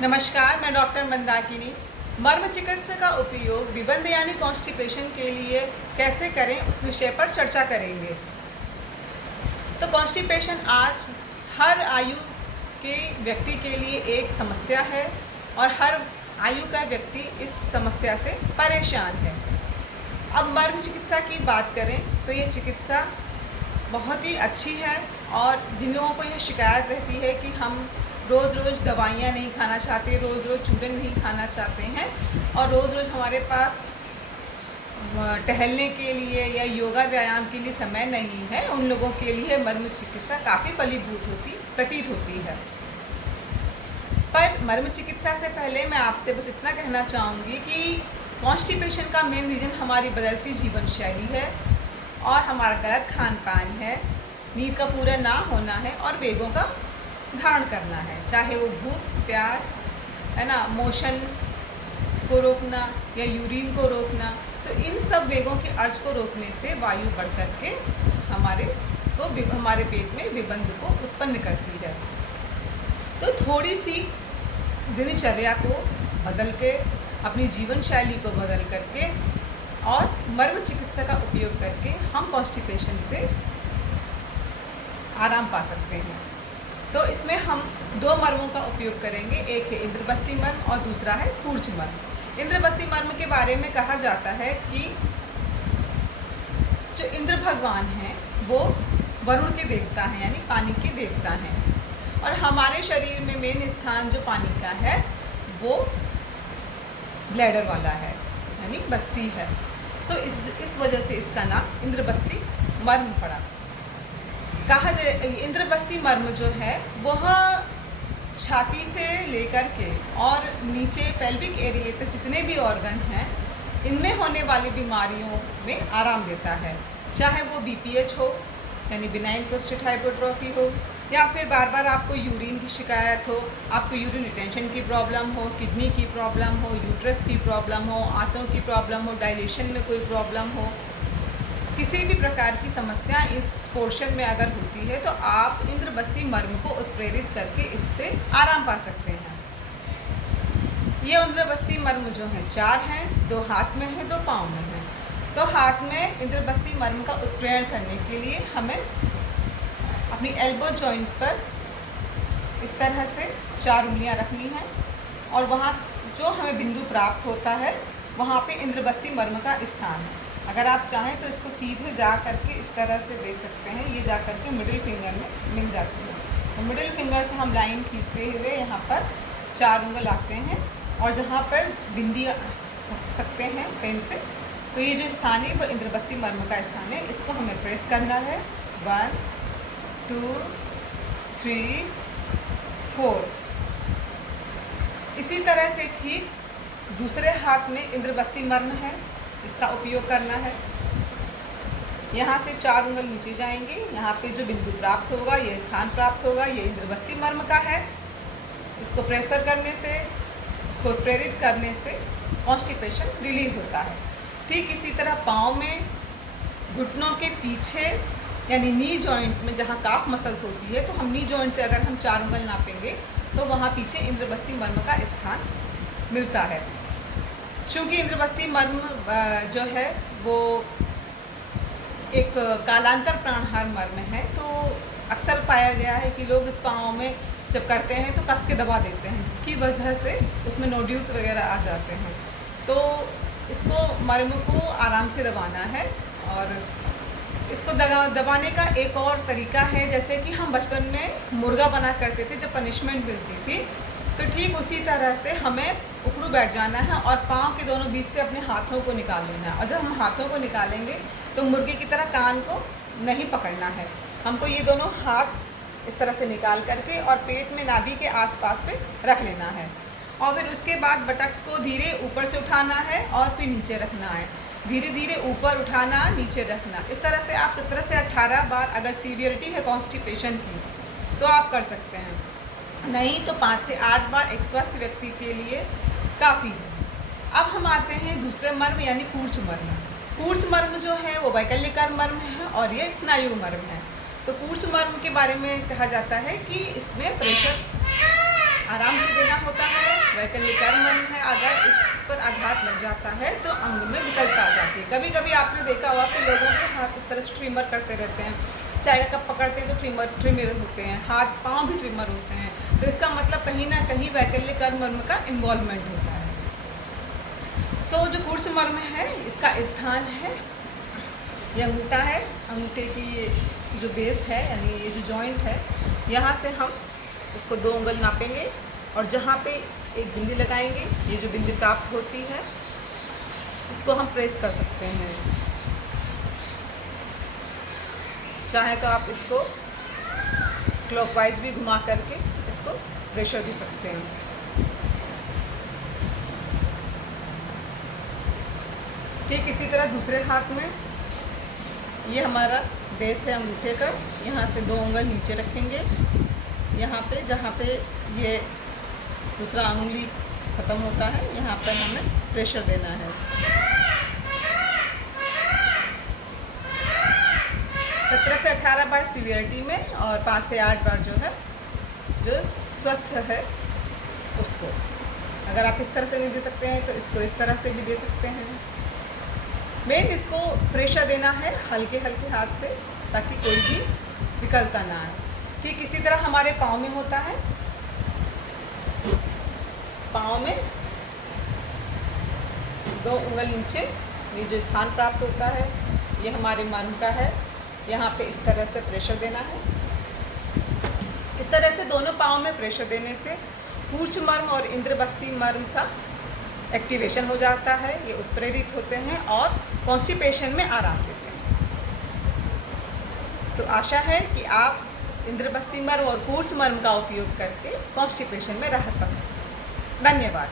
नमस्कार, मैं डॉक्टर मंदाकिनी। मर्म चिकित्सा का उपयोग विबंध यानी कॉन्स्टिपेशन के लिए कैसे करें उस विषय पर चर्चा करेंगे। तो कॉन्स्टिपेशन आज हर आयु के व्यक्ति के लिए एक समस्या है और हर आयु का व्यक्ति इस समस्या से परेशान है। अब मर्म चिकित्सा की बात करें तो ये चिकित्सा बहुत ही अच्छी है और जिन लोगों को यह शिकायत रहती है कि हम रोज़ रोज़ दवाइयाँ नहीं खाना चाहते, रोज़ रोज़ चूरन नहीं खाना चाहते हैं और रोज़ रोज़ हमारे पास टहलने के लिए या योगा व्यायाम के लिए समय नहीं है, उन लोगों के लिए मर्म चिकित्सा काफ़ी फलीभूत प्रतीत होती है। पर मर्म चिकित्सा से पहले मैं आपसे बस इतना कहना चाहूँगी कि कॉन्स्टिपेशन का मेन रीज़न हमारी बदलती जीवन शैली है और हमारा गलत खान पान है, नींद का पूरा ना होना है और वेगों का धारण करना है, चाहे वो भूख प्यास है ना, मोशन को रोकना या यूरिन को रोकना। तो इन सब वेगों के अर्ज को रोकने से वायु बढ़ करके हमारे पेट में विबंध को उत्पन्न करती है। तो थोड़ी सी दिनचर्या को बदल के, अपनी जीवन शैली को बदल करके और मर्म चिकित्सा का उपयोग करके हम कॉन्स्टिपेशन से आराम पा सकते हैं। तो इसमें हम दो मर्मों का उपयोग करेंगे, एक है इंद्रबस्ती मर्म और दूसरा है कूर्च मर्म। इंद्रबस्ती मर्म के बारे में कहा जाता है कि जो इंद्र भगवान हैं वो वरुण के देवता हैं, यानी पानी के देवता हैं और हमारे शरीर में मेन स्थान जो पानी का है वो ब्लैडर वाला है, यानी बस्ती है। सो इस वजह से इसका नाम इंद्रबस्ती मर्म पड़ा। कहा जाए इंद्रबस्ती मर्म जो है वह छाती से लेकर के और नीचे पेल्विक एरिया तक जितने भी ऑर्गन हैं इनमें होने वाली बीमारियों में आराम देता है, चाहे वो BPH हो यानी बिनाइन प्रोस्टेट हाइपरट्रॉफी हो या फिर बार बार आपको यूरिन की शिकायत हो, आपको यूरिन रिटेंशन की प्रॉब्लम हो, किडनी की प्रॉब्लम हो, यूट्रस की प्रॉब्लम हो, आंतों की प्रॉब्लम हो, डायलेशन में कोई प्रॉब्लम हो, किसी भी प्रकार की समस्या इस पोर्शन में अगर होती है तो आप इंद्रबस्ती मर्म को उत्प्रेरित करके इससे आराम पा सकते हैं। ये इंद्रबस्ती मर्म जो है 4 हैं, 2 हाथ में है, 2 पाँव में है। तो हाथ में इंद्रबस्ती मर्म का उत्प्रेरण करने के लिए हमें अपनी एल्बो जॉइंट पर इस तरह से 4 उंगलियां रखनी हैं और वहाँ जो हमें बिंदु प्राप्त होता है वहाँ पे इंद्रबस्ती मर्म का स्थान है। अगर आप चाहें तो इसको सीधे जा करके इस तरह से देख सकते हैं, ये जा करके मिडिल फिंगर में मिल जाती है। तो मिडिल फिंगर से हम लाइन खींचते हुए यहाँ पर 4 उंगल आते हैं और जहाँ पर बिंदी रख सकते हैं पेन से, तो ये जो स्थान है वो इंद्रबस्ती मर्म का स्थान है। इसको हमें प्रेस करना है 1 2 3 4। इसी तरह से ठीक दूसरे हाथ में इंद्रबस्ती मर्म है, इसका उपयोग करना है। यहाँ से 4 उंगल नीचे जाएंगे, यहाँ पे जो बिंदु प्राप्त होगा, ये स्थान प्राप्त होगा, ये इंद्रबस्ती मर्म का है। इसको प्रेशर करने से, इसको प्रेरित करने से कॉन्स्टिपेशन रिलीज होता है। ठीक इसी तरह पाँव में घुटनों के पीछे यानी नी जॉइंट में जहाँ काफ मसल्स होती है, तो हम नी जॉइंट से अगर हम 4 उंगल नापेंगे तो वहाँ पीछे इंद्रबस्ती मर्म का स्थान मिलता है। चूँकि इंद्रबस्ती मर्म जो है वो एक कालांतर प्राणहार मर्म है, तो अक्सर पाया गया है कि लोग इस पाँव में जब करते हैं तो कस के दबा देते हैं, जिसकी वजह से उसमें नोड्यूल्स वगैरह आ जाते हैं। तो इसको मर्म को आराम से दबाना है और इसको दबाने का एक और तरीका है, जैसे कि हम बचपन में मुर्गा बना करते थे जब पनिशमेंट मिलती थी, तो ठीक उसी तरह से हमें उकड़ू बैठ जाना है और पाँव के दोनों बीच से अपने हाथों को निकाल लेना है। और जब हम हाथों को निकालेंगे तो मुर्गे की तरह कान को नहीं पकड़ना है, हमको ये दोनों हाथ इस तरह से निकाल करके और पेट में नाभि के आसपास पे रख लेना है और फिर उसके बाद बटक्स को धीरे ऊपर से उठाना है और फिर नीचे रखना है, धीरे धीरे ऊपर उठाना, नीचे रखना। इस तरह से आप 17 से 18 बार, अगर सीवियरिटी है कॉन्स्टिपेशन की तो आप कर सकते हैं, नहीं तो 5 से 8 बार एक स्वस्थ व्यक्ति के लिए काफ़ी है। अब हम आते हैं दूसरे मर्म यानी कूर्च मर्म। कूर्च मर्म जो है वो वैकल्यकर मर्म है और ये स्नायु मर्म है। तो कूर्च मर्म के बारे में कहा जाता है कि इसमें प्रेशर आराम से देना होता है वैकल्पिक मर्म है, अगर इस पर आघात लग जाता है तो अंग में विकलता आ जाती है। कभी कभी आपने देखा होगा कि लोगों के हाथ इस तरह से ट्रिमर करते रहते हैं, चाय का कप पकड़ते हैं तो ट्रिमर होते हैं, हाथ पाँव भी ट्रिमर होते हैं, तो इसका मतलब कहीं ना कहीं वैकल्पिक मर्म का इन्वॉल्वमेंट होता है। सो जो कूर्च मर्म है इसका स्थान है, ये अंगूठा है, अंगूठे की जो बेस है यानी ये जो जॉइंट है, यहाँ से हम इसको 2 उंगल नापेंगे और जहाँ पे एक बिंदी लगाएंगे, ये जो बिंदी प्राप्त होती है इसको हम प्रेस कर सकते हैं। चाहे तो आप इसको क्लॉकवाइज भी घुमा करके इसको प्रेशर दे सकते हैं। ठीक इसी तरह दूसरे हाथ में ये हमारा बेस है अंगूठे का, यहाँ से 2 उंगल नीचे रखेंगे, यहाँ पे जहाँ पे ये दूसरा उंगली ख़त्म होता है यहाँ पर हमें प्रेशर देना है। 17 से 18 बार सीवियरिटी में और 5 से 8 बार जो है जो स्वस्थ है उसको। अगर आप इस तरह से नहीं दे सकते हैं तो इसको इस तरह से भी दे सकते हैं। मेन इसको प्रेशर देना है हल्के हल्के हाथ से ताकि कोई भी विकलता ना आए। ठीक इसी तरह हमारे पाँव में होता है, पाँव में 2 उंगल नीचे ये जो स्थान प्राप्त होता है ये हमारे मर्म का है, यहाँ पे इस तरह से प्रेशर देना है। इस तरह से दोनों पाँव में प्रेशर देने से कूर्च मर्म और इंद्रबस्ती मर्म का एक्टिवेशन हो जाता है, ये उत्प्रेरित होते हैं और कॉन्स्टिपेशन में आराम देते हैं। तो आशा है कि आप इंद्रबस्ती मर्म और कूर्च मर्म का उपयोग करके कॉन्स्टिपेशन में राहत पा सकते हैं। धन्यवाद।